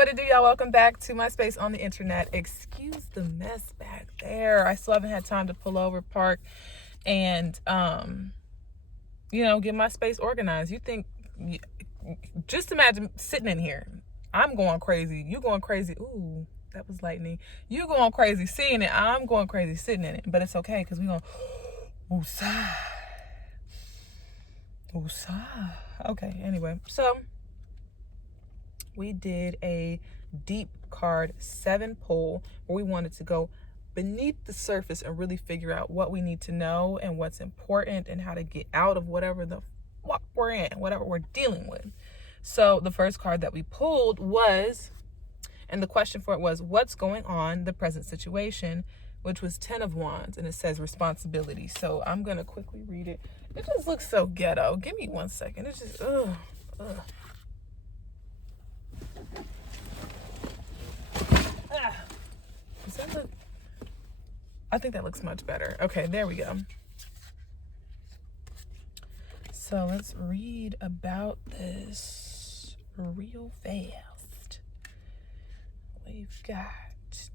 What it do, y'all? Welcome back to my space on the internet. Excuse the mess back there. I still haven't had time to pull over, park, and get my space organized. Just imagine sitting in here. I'm going crazy. You going crazy. Ooh, that was lightning. You going crazy seeing it. I'm going crazy sitting in it. But it's okay because we gonna woosah. Woosah. Okay, anyway. So we did a deep card 7 pull where we wanted to go beneath the surface and really figure out what we need to know and what's important and how to get out of whatever the fuck we're in, whatever we're dealing with. So the first card that we pulled was, and the question for it was, what's going on, the present situation, which was 10 of Wands, and it says responsibility. So I'm going to quickly read it. It just looks so ghetto. Give me 1 second. It's just, ugh. Does that look? I think that looks much better. Okay, there we go. So let's read about this real fast. We've got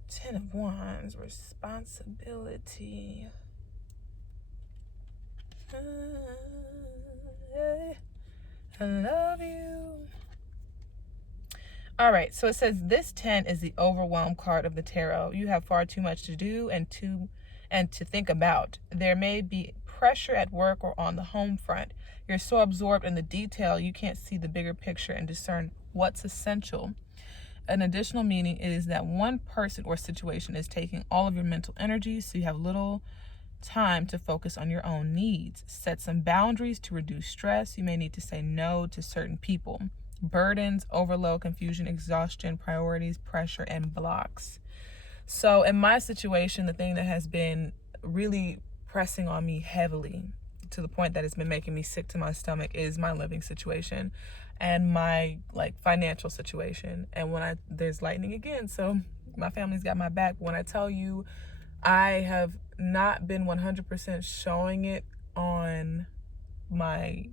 10 of Wands, responsibility. I love you. All right, so it says this 10 is the overwhelmed card of the tarot. You have far too much to do and to think about. There may be pressure at work or on the home front. You're so absorbed in the detail, you can't see the bigger picture and discern what's essential. An additional meaning is that one person or situation is taking all of your mental energy, so you have little time to focus on your own needs. Set some boundaries to reduce stress. You may need to say no to certain people. Burdens, overload, confusion, exhaustion, priorities, pressure, and blocks. So in my situation, the thing that has been really pressing on me heavily to the point that it's been making me sick to my stomach is my living situation and my financial situation. And there's lightning again, so my family's got my back. But when I tell you I have not been 100% showing it on my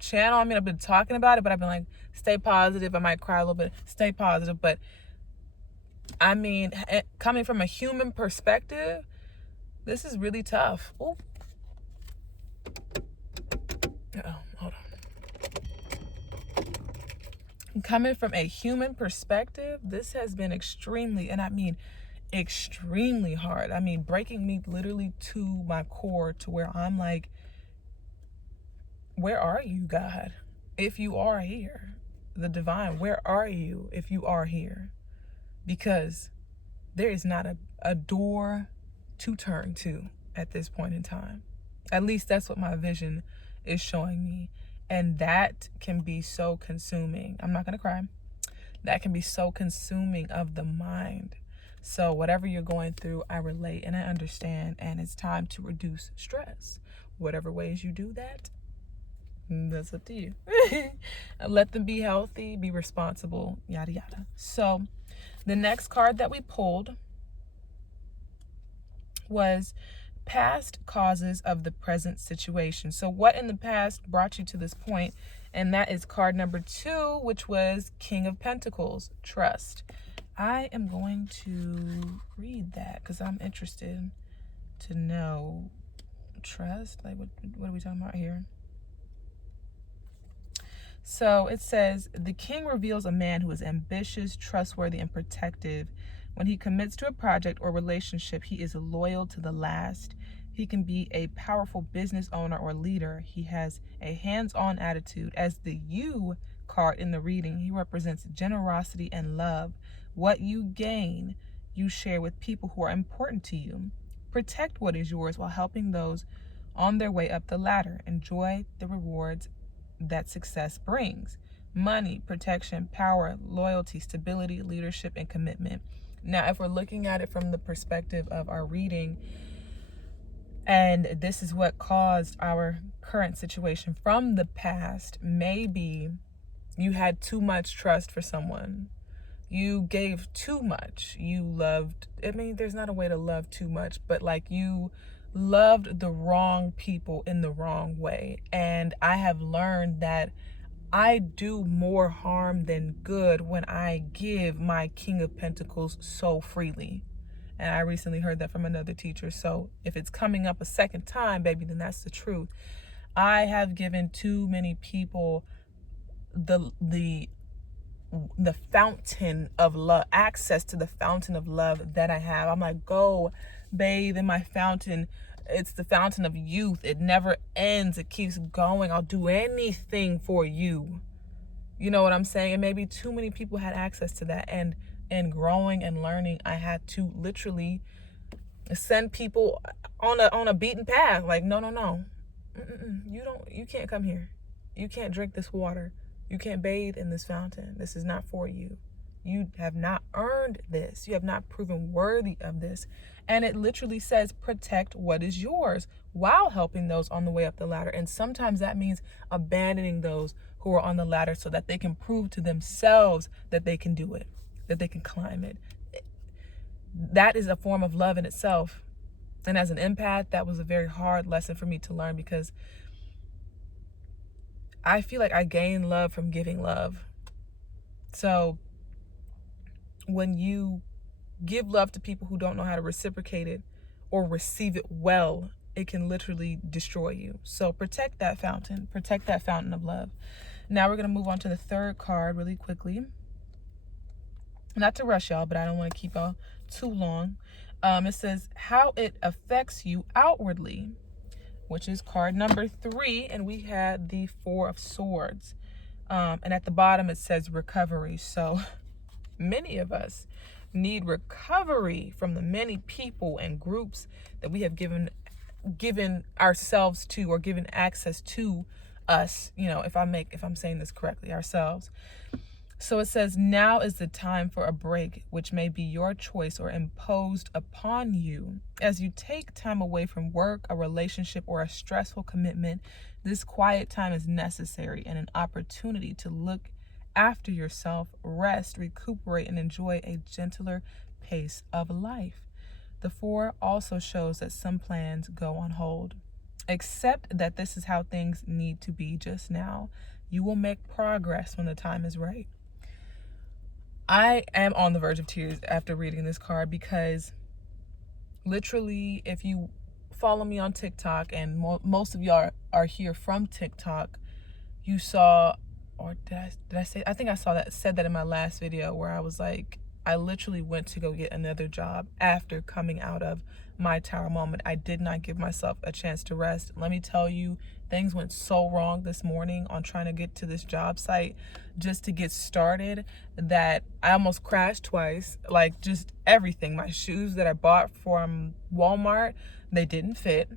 channel. I mean, I've been talking about it, but I've been like, stay positive. I might cry a little bit, stay positive. But I mean, coming from a human perspective, this is really tough. Ooh. Hold on. Coming from a human perspective, this has been extremely, and I mean extremely hard. I mean, breaking me literally to my core, to where I'm like, where are you, God? If you are here, the divine, where are you if you are here? Because there is not a door to turn to at this point in time. At least that's what my vision is showing me. And that can be so consuming. I'm not going to cry. That can be so consuming of the mind. So whatever you're going through, I relate and I understand. And it's time to reduce stress. Whatever ways you do that, that's up to you. Let them be healthy, be responsible, yada yada. So the next card that we pulled was past causes of the present situation. So what in the past brought you to this point? And that is card number 2, which was King of Pentacles, trust. I am going to read that because I'm interested to know trust. Like, what are we talking about here? So it says, the king reveals a man who is ambitious, trustworthy, and protective. When he commits to a project or relationship, he is loyal to the last. He can be a powerful business owner or leader. He has a hands-on attitude. As the You card in the reading, he represents generosity and love. What you gain, you share with people who are important to you. Protect what is yours while helping those on their way up the ladder. Enjoy the rewards that success brings. Money, protection, power, loyalty, stability, leadership, and commitment. Now, if we're looking at it from the perspective of our reading, and this is what caused our current situation from the past, maybe you had too much trust for someone. You gave too much. You loved, I mean, there's not a way to love too much, but you loved the wrong people in the wrong way. And I have learned that I do more harm than good when I give my King of Pentacles so freely. And I recently heard that from another teacher. So if it's coming up a second time, baby, then that's the truth. I have given too many people the fountain of love, access to the fountain of love that I have. I'm like, go bathe in my fountain. It's the fountain of youth. It never ends. It keeps going. I'll do anything for you. You know what I'm saying? And maybe too many people had access to that. And growing and learning, I had to literally send people on a beaten path. Like, no. You can't come here. You can't drink this water. You can't bathe in this fountain. This is not for you. You have not earned this. You have not proven worthy of this. And it literally says protect what is yours while helping those on the way up the ladder. And sometimes that means abandoning those who are on the ladder so that they can prove to themselves that they can do it, that they can climb it. That is a form of love in itself. And as an empath, that was a very hard lesson for me to learn, because I feel like I gain love from giving love. So when you give love to people who don't know how to reciprocate it or receive it well, it can literally destroy you. So protect that fountain. Protect that fountain of love. Now we're going to move on to the third card really quickly. Not to rush y'all, but I don't want to keep y'all too long. It says how it affects you outwardly, which is card number 3. And we had the 4 of Swords. And at the bottom it says recovery. So many of us need recovery from the many people and groups that we have given ourselves to, or given access to us, you know, if I'm saying this correctly, ourselves. So it says now is the time for a break, which may be your choice or imposed upon you. As you take time away from work, a relationship, or a stressful commitment, this quiet time is necessary and an opportunity to look after yourself, rest, recuperate, and enjoy a gentler pace of life. The 4 also shows that some plans go on hold. Accept that this is how things need to be just now. You will make progress when the time is right. I am on the verge of tears after reading this card, because literally, if you follow me on TikTok, and most of y'all are here from TikTok, you saw, or did I say, I think I said that in my last video, where I was like, I literally went to go get another job after coming out of my tower moment. I did not give myself a chance to rest. Let me tell you, things went so wrong this morning on trying to get to this job site just to get started that I almost crashed twice. Like, just everything. My shoes that I bought from Walmart, they didn't fit.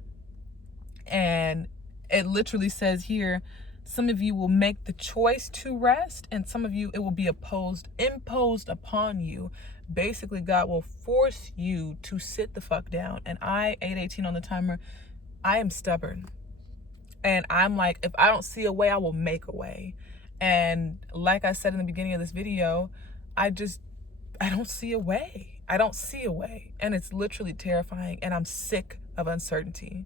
And it literally says here, some of you will make the choice to rest, and some of you, it will be imposed upon you. Basically, God will force you to sit the fuck down. And 8:18 on the timer, I am stubborn. And I'm like, if I don't see a way, I will make a way. And like I said in the beginning of this video, I don't see a way. I don't see a way. And it's literally terrifying. And I'm sick of uncertainty.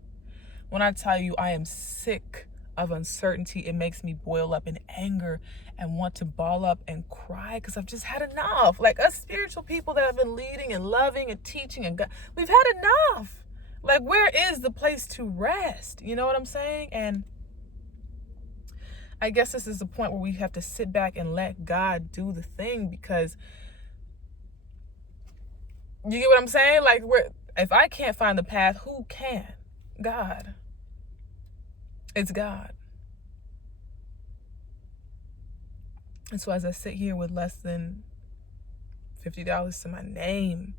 When I tell you I am sick of uncertainty, it makes me boil up in anger and want to ball up and cry, because I've just had enough. Like, us spiritual people that have been leading and loving and teaching and God, we've had enough. Like, where is the place to rest? You know what I'm saying? And I guess this is the point where we have to sit back and let God do the thing, because you get what I'm saying? Like, if I can't find the path, who can? God. It's God. And so as I sit here with less than $50 to my name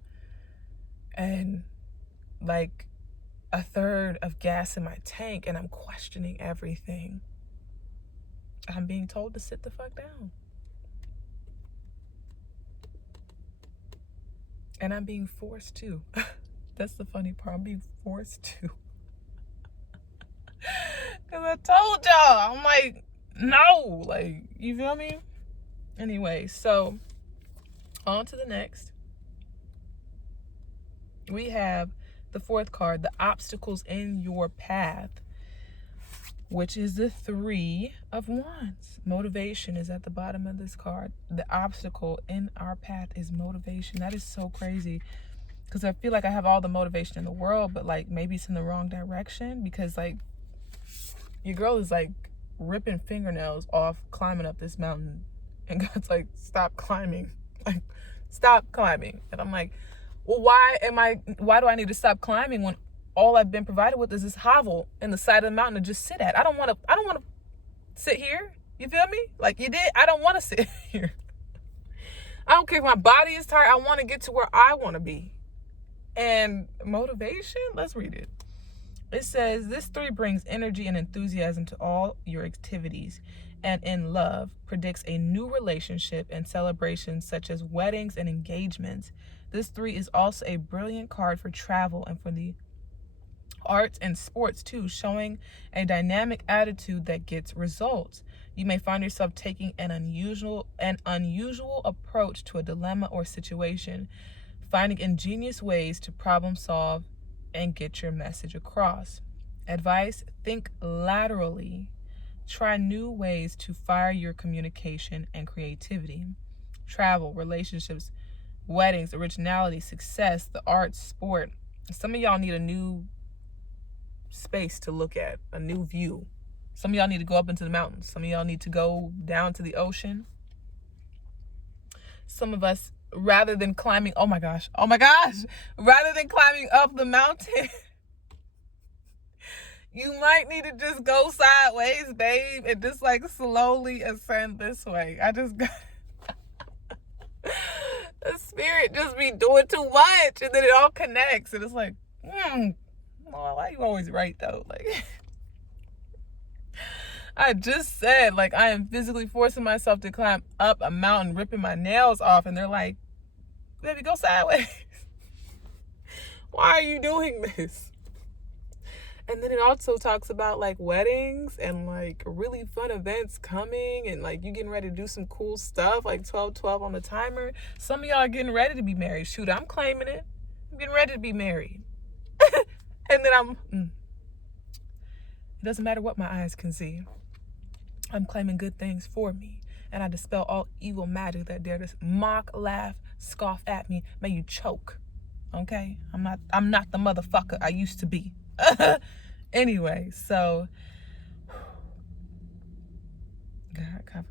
and like a third of gas in my tank, and I'm questioning everything, I'm being told to sit the fuck down. And I'm being forced to. That's the funny part. I'm being forced to. Because I told y'all, I'm like, no. Like, you feel me? Anyway, so on to the next. We have the 4th card, the obstacles in your path. which is the 3 of Wands. Motivation is at the bottom of this card. The obstacle in our path is motivation. That is so crazy, because I feel like I have all the motivation in the world, but like maybe it's in the wrong direction, because like your girl is like ripping fingernails off climbing up this mountain, and God's like, stop climbing, like stop climbing. And I'm like, well, why do I need to stop climbing when all I've been provided with is this hovel in the side of the mountain to just sit at? I don't want to sit here. You feel me? Like you did. I don't want to sit here. I don't care if my body is tired. I want to get to where I want to be. And motivation, let's read it. It says, this 3 brings energy and enthusiasm to all your activities, and in love predicts a new relationship and celebrations such as weddings and engagements. This 3 is also a brilliant card for travel and for the arts and sports too, showing a dynamic attitude that gets results. You may find yourself taking an unusual approach to a dilemma or situation, finding ingenious ways to problem solve and get your message across. Advice: think laterally. Try new ways to fire your communication and creativity. Travel, relationships, weddings, originality, success, the arts, sport. Some of y'all need a new space to look at, a new view. Some of y'all need to go up into the mountains. Some of y'all need to go down to the ocean. Some of us, rather than climbing, oh my gosh, rather than climbing up the mountain, you might need to just go sideways, babe, and just like slowly ascend this way. I just got the spirit just be doing too much, and then it all connects, and it's like, why you always right though? Like, I just said, like, I am physically forcing myself to climb up a mountain, ripping my nails off, and they're like, baby, go sideways. Why are you doing this? And then it also talks about like weddings and like really fun events coming, and like you getting ready to do some cool stuff, like 12/12 on the timer. Some of y'all are getting ready to be married. Shoot, I'm claiming it. I'm getting ready to be married. And then it doesn't matter what my eyes can see. I'm claiming good things for me. And I dispel all evil magic that dare to mock, laugh, scoff at me. May you choke. Okay? I'm not the motherfucker I used to be. Anyway, so God cover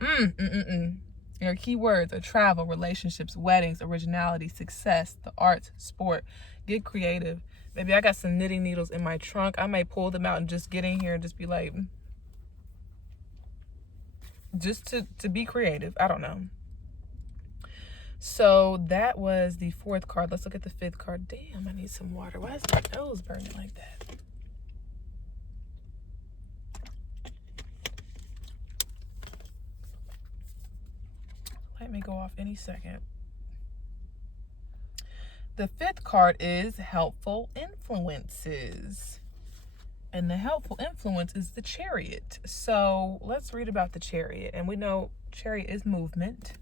me. Your key words are travel, relationships, weddings, originality, success, the arts, sport. Get creative. Maybe I got some knitting needles in my trunk. I may pull them out and just get in here and just be like, just to be creative. I don't know. So that was the 4th card. Let's look at the 5th card. Damn, I need some water. Why is my nose burning like that? Let me go off any second. The 5th card is helpful influences. And the helpful influence is the Chariot. So let's read about the Chariot. And we know Chariot is movement.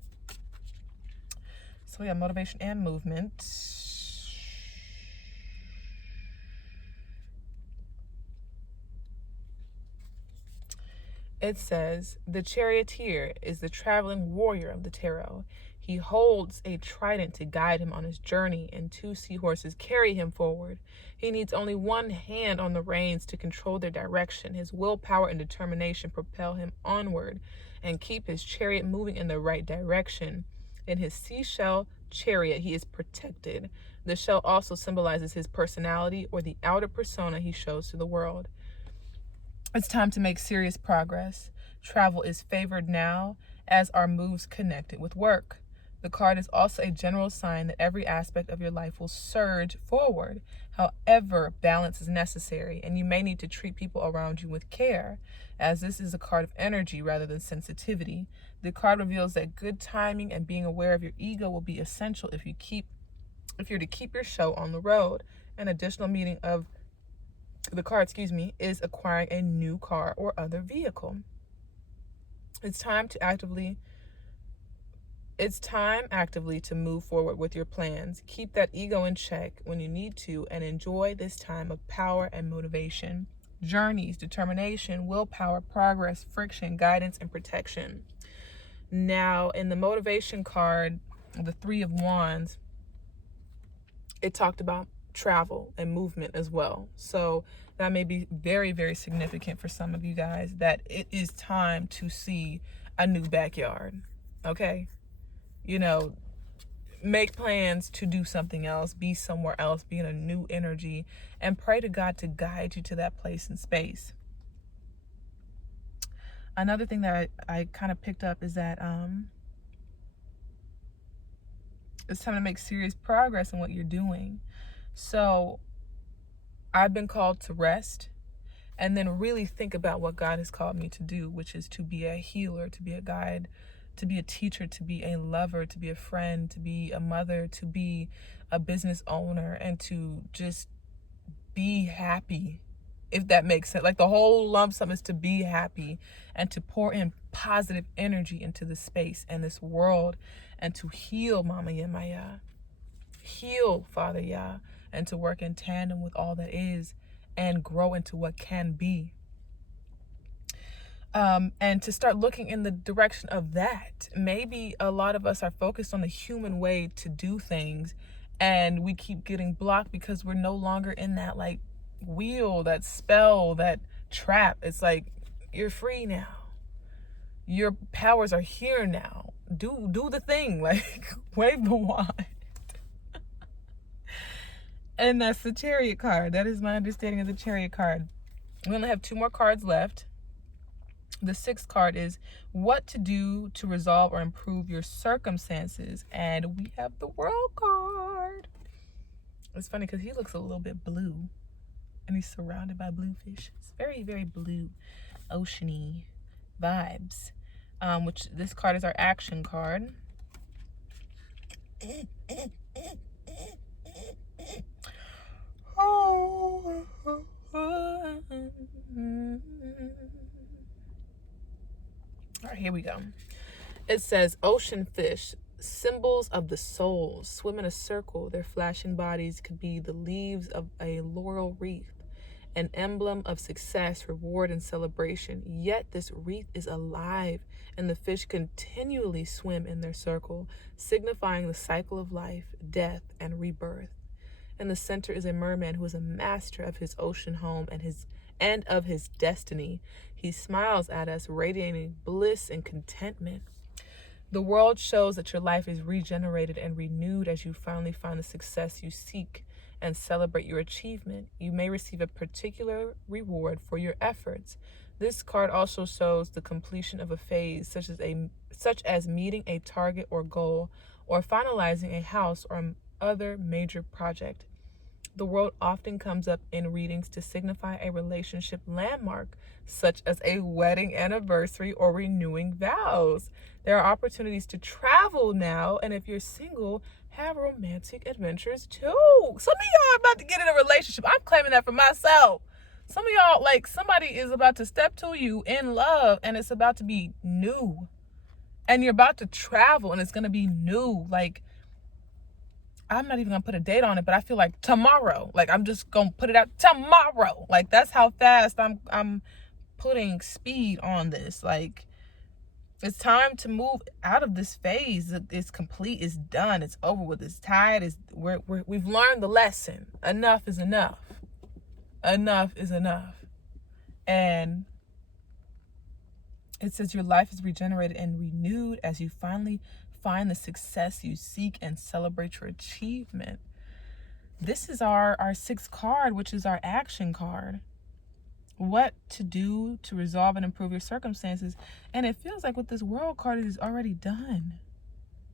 So we have motivation and movement. It says, the charioteer is the traveling warrior of the tarot. He holds a trident to guide him on his journey, and 2 seahorses carry him forward. He needs only one hand on the reins to control their direction. His willpower and determination propel him onward and keep his chariot moving in the right direction. In his seashell chariot, he is protected. The shell also symbolizes his personality, or the outer persona he shows to the world. It's time to make serious progress. Travel is favored now, as are moves connected with work. The card is also a general sign that every aspect of your life will surge forward. However, balance is necessary, and you may need to treat people around you with care, as this is a card of energy rather than sensitivity. The card reveals that good timing and being aware of your ego will be essential if you're to keep your show on the road. An additional meaning of the card, is acquiring a new car or other vehicle. It's time actively to move forward with your plans. Keep that ego in check when you need to, and enjoy this time of power and motivation. journeys, determination, willpower, progress, friction, guidance, and protection. Now, in the motivation card, the Three of Wands, it talked about travel and movement as well. So that may be very, very significant for some of you guys, that it is time to see a new backyard. Okay? You know, make plans to do something else, be somewhere else, be in a new energy, and pray to God to guide you to that place and space. Another thing that I kind of picked up is that it's time to make serious progress in what you're doing. So I've been called to rest and then really think about what God has called me to do, which is to be a healer, to be a guide, to be a teacher, to be a lover, to be a friend, to be a mother, to be a business owner, and to just be happy, if that makes sense. Like the whole lump sum is to be happy and to pour in positive energy into this space and this world, and to heal Mama Yemaya, heal Father Yah, and to work in tandem with all that is and grow into what can be. And to start looking in the direction of that. Maybe a lot of us are focused on the human way to do things, and we keep getting blocked because we're no longer in that like wheel, that spell, that trap. It's like, you're free now. Your powers are here now. Do the thing, like wave the wand. And that's the Chariot card. That is my understanding of the Chariot card. We only have 2 more cards left. The 6th card is what to do to resolve or improve your circumstances. And we have the World card. It's funny because he looks a little bit blue. And he's surrounded by blue fish. It's very, very blue, oceany vibes. Which this card is our action card. All right, here we go. It says, ocean fish, symbols of the soul, swim in a circle. Their flashing bodies could be the leaves of a laurel wreath, an emblem of success, reward, and celebration. Yet this wreath is alive, and the fish continually swim in their circle, signifying the cycle of life, death, and rebirth. In the center is a merman who is a master of his ocean home and of his destiny. He smiles at us, radiating bliss and contentment. The world shows that your life is regenerated and renewed as you finally find the success you seek and celebrate your achievement. You may receive a particular reward for your efforts. This card also shows the completion of a phase, such as meeting a target or goal, or finalizing a house or other major project. The world often comes up in readings to signify a relationship landmark, such as a wedding anniversary or renewing vows. There are opportunities to travel now, and if you're single, have romantic adventures too. Some of y'all are about to get in a relationship. I'm claiming that for myself. Some of y'all, like, somebody is about to step to you in love, and it's about to be new. And you're about to travel, and it's going to be new. Like, I'm not even going to put a date on it, but I feel like tomorrow. Like, I'm just going to put it out tomorrow. Like, that's how fast I'm putting speed on this. Like, it's time to move out of this phase. It's complete. It's done. It's over with. It's tired. We've learned the lesson. Enough is enough. Enough is enough. And it says your life is regenerated and renewed as you finally find the success you seek and celebrate your achievement. This is our 6th card, which is our action card. What to do to resolve and improve your circumstances. And it feels like with this World card, it is already done.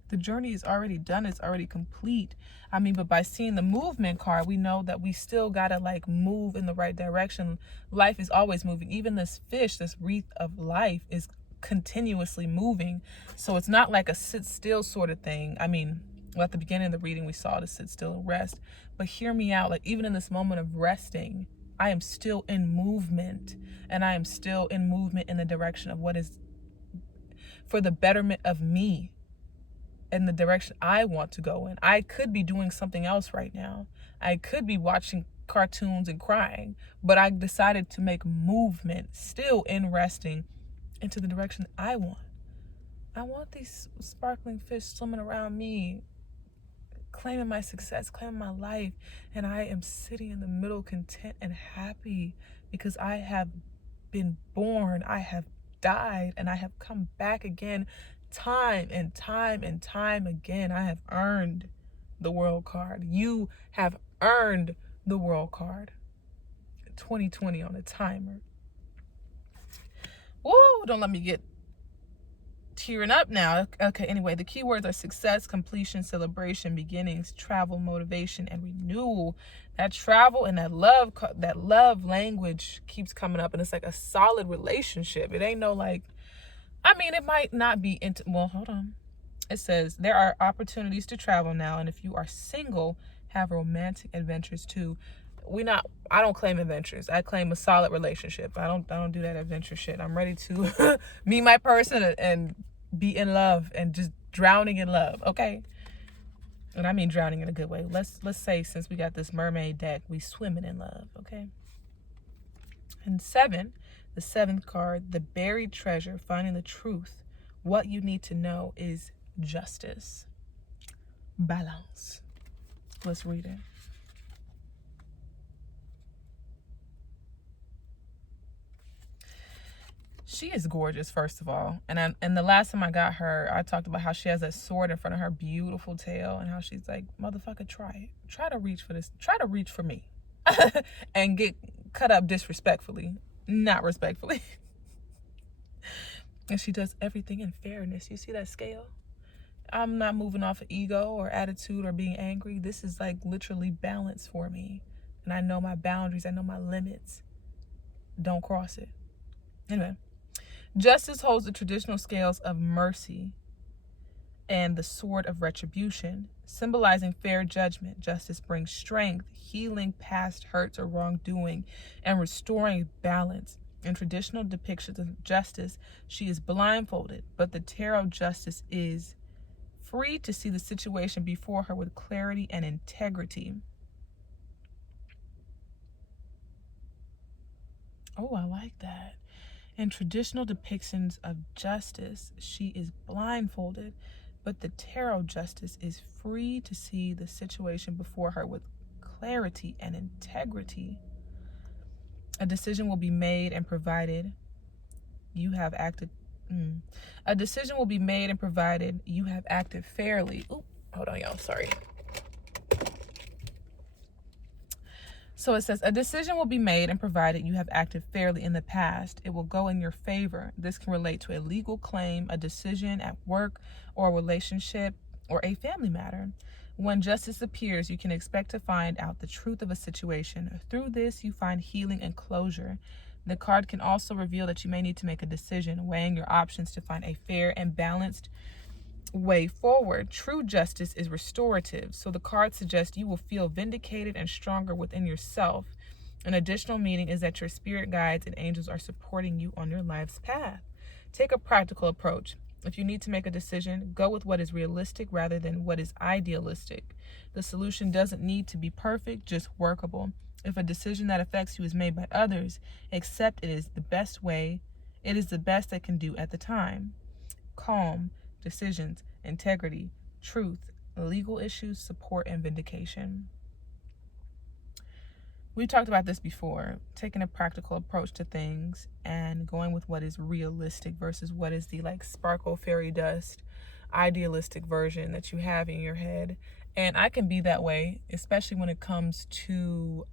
The journey is already done. It's already complete. I mean, but by seeing the movement card, we know that we still got to like move in the right direction. Life is always moving. Even this fish, this wreath of life is continuously moving. So it's not like a sit still sort of thing. I mean, well, at the beginning of the reading, we saw to sit still and rest. But hear me out. Like, even in this moment of resting, I am still in movement. And I am still in movement in the direction of what is for the betterment of me, in the direction I want to go in. I could be doing something else right now. I could be watching cartoons and crying, but I decided to make movement, still in resting, into the direction I want. I want these sparkling fish swimming around me, claiming my success, claiming my life, and I am sitting in the middle, content and happy, because I have been born, I have died, and I have come back again, time and time and time again. I have earned the world card. You have earned the world card. 2020 on the timer. Woo, don't let me get tearing up now. Okay, anyway, the keywords are success, completion, celebration, beginnings, travel, motivation, and renewal. That travel and that love language keeps coming up, and it's like a solid relationship. It ain't no like, I mean, it might not be into, well, hold on. It says there are opportunities to travel now, and if you are single, have romantic adventures too. I don't claim adventures. I claim a solid relationship. I don't do that adventure shit. I'm ready to meet my person and be in love and just drowning in love, okay? And I mean drowning in a good way. Let's say, since we got this mermaid deck, we swimming in love, okay? And 7, the 7th card, the buried treasure, finding the truth. What you need to know is justice. Balance. Let's read it. She is gorgeous, first of all. And the last time I got her, I talked about how she has that sword in front of her beautiful tail, and how she's like, motherfucker, try it. Try to reach for this. Try to reach for me. And get cut up disrespectfully, not respectfully. And she does everything in fairness. You see that scale? I'm not moving off of ego or attitude or being angry. This is like literally balance for me. And I know my boundaries. I know my limits. Don't cross it. Anyway. Justice holds the traditional scales of mercy and the sword of retribution, symbolizing fair judgment. Justice brings strength, healing past hurts or wrongdoing, and restoring balance. In traditional depictions of justice, she is blindfolded, but the tarot justice is free to see the situation before her with clarity and integrity. Oh, I like that. In traditional depictions of justice, she is blindfolded, but the tarot justice is free to see the situation before her with clarity and integrity. A decision will be made and provided you have acted. A decision will be made and provided you have acted fairly. Ooh, hold on, y'all. Sorry. So it says, a decision will be made and provided you have acted fairly in the past. It will go in your favor. This can relate to a legal claim, a decision at work, or a relationship, or a family matter. When justice appears, you can expect to find out the truth of a situation. Through this, you find healing and closure. The card can also reveal that you may need to make a decision, weighing your options to find a fair and balanced way forward. True justice is restorative, so the card suggests you will feel vindicated and stronger within yourself. An additional meaning is that your spirit guides and angels are supporting you on your life's path. Take a practical approach. If you need to make a decision, go with what is realistic rather than what is idealistic. The solution doesn't need to be perfect, just workable. If a decision that affects you is made by others, accept it is the best way. It is the best they can do at the time. Calm, decisions, integrity, truth, legal issues, support, and vindication. We talked about this before, taking a practical approach to things and going with what is realistic versus what is the like sparkle fairy dust idealistic version that you have in your head. And I can be that way, especially when it comes to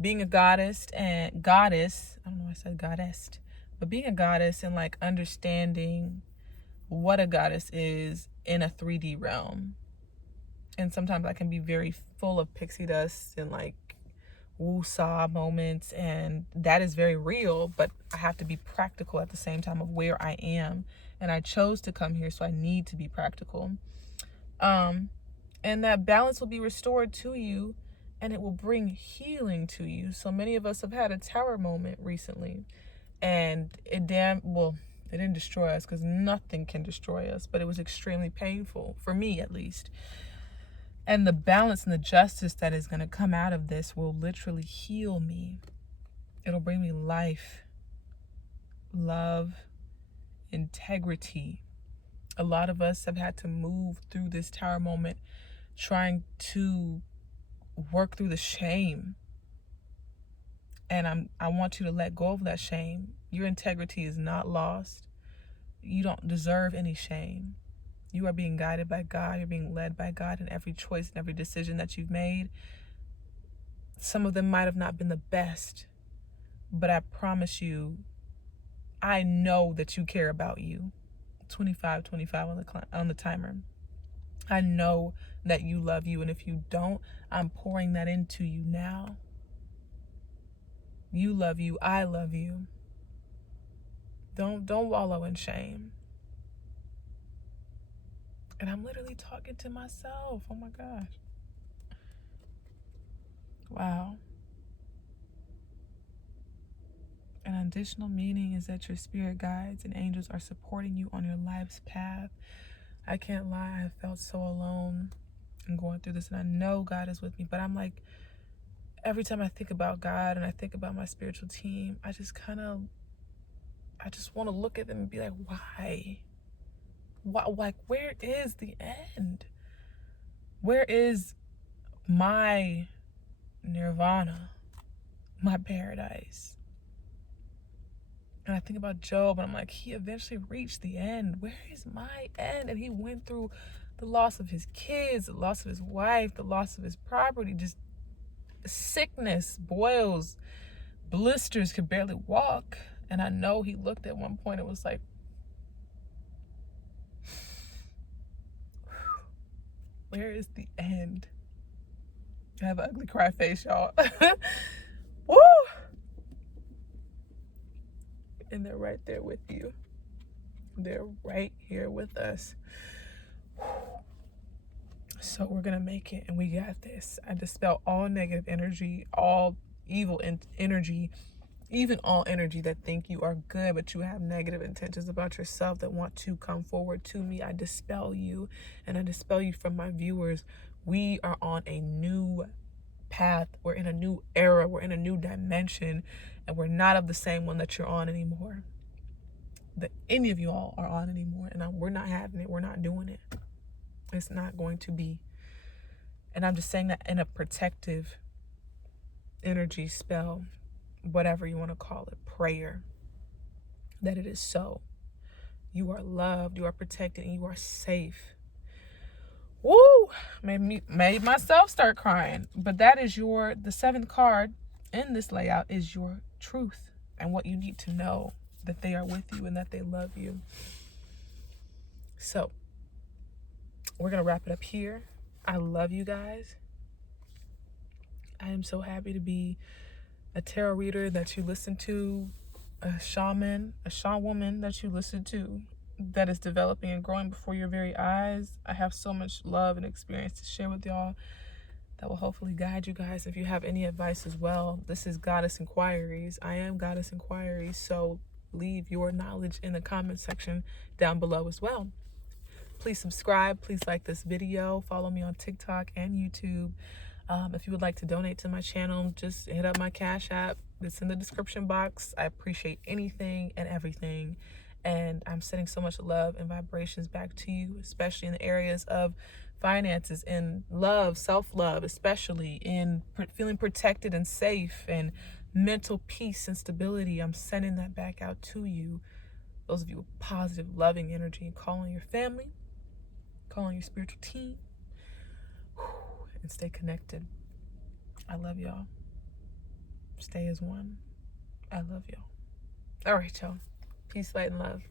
being a goddess, I don't know why I said goddess, but being a goddess and like understanding what a goddess is in a 3D realm. And sometimes I can be very full of pixie dust and like woo-saw moments, and that is very real, but I have to be practical at the same time of where I am. And I chose to come here, so I need to be practical. And that balance will be restored to you, and it will bring healing to you. So many of us have had a tower moment recently, and it didn't destroy us, because nothing can destroy us, but it was extremely painful, for me at least. And the balance and the justice that is going to come out of this will literally heal me. It'll bring me life, love, integrity. A lot of us have had to move through this tower moment trying to work through the shame. And I want you to let go of that shame. Your integrity is not lost. You don't deserve any shame. You are being guided by God. You're being led by God in every choice and every decision that you've made. Some of them might have not been the best, but I promise you, I know that you care about you. 25 on the timer. I know that you love you, and if you don't, I'm pouring that into you now. You love you. I love you. Don't wallow in shame. And I'm literally talking to myself. Oh my gosh. Wow. An additional meaning is that your spirit guides and angels are supporting you on your life's path. I can't lie, I have felt so alone in going through this, and I know God is with me, but I'm like, every time I think about God and I think about my spiritual team, I just want to look at them and be like, why? Like, where is the end? Where is my nirvana, my paradise? And I think about Job, and I'm like, he eventually reached the end. Where is my end? And he went through the loss of his kids, the loss of his wife, the loss of his property, just sickness, boils, blisters, could barely walk. And I know he looked at one point and was like, where is the end? I have an ugly cry face, y'all. Woo! And they're right there with you. They're right here with us. So we're going to make it, and we got this. I dispel all negative energy, all evil energy, even all energy that think you are good, but you have negative intentions about yourself that want to come forward to me. I dispel you, and I dispel you from my viewers. We are on a new path. We're in a new era. We're in a new dimension, and we're not of the same one that you're on anymore, that any of you all are on anymore. And we're not having it. We're not doing it. It's not going to be. And I'm just saying that in a protective energy spell, whatever you want to call it, prayer, that it is so. You are loved, you are protected, and you are safe. Woo! Made myself start crying. But that is the seventh card in this layout is your truth and what you need to know, that they are with you and that they love you. So we're going to wrap it up here. I love you guys. I am so happy to be a tarot reader that you listen to, a shaman woman that you listen to, that is developing and growing before your very eyes. I have so much love and experience to share with y'all that will hopefully guide you guys. If you have any advice as well, this is Goddess Inquiries. I am Goddess Inquiries, so leave your knowledge in the comment section down below as well. Please subscribe. Please like this video. Follow me on TikTok and YouTube. If you would like to donate to my channel, just hit up my Cash App. It's in the description box. I appreciate anything and everything. And I'm sending so much love and vibrations back to you, especially in the areas of finances and love, self-love, especially in feeling protected and safe and mental peace and stability. I'm sending that back out to you. Those of you with positive, loving energy, calling your family, calling your spiritual team, and stay connected. I love y'all. Stay as one. I love y'all. All right, y'all. Peace, light, and love.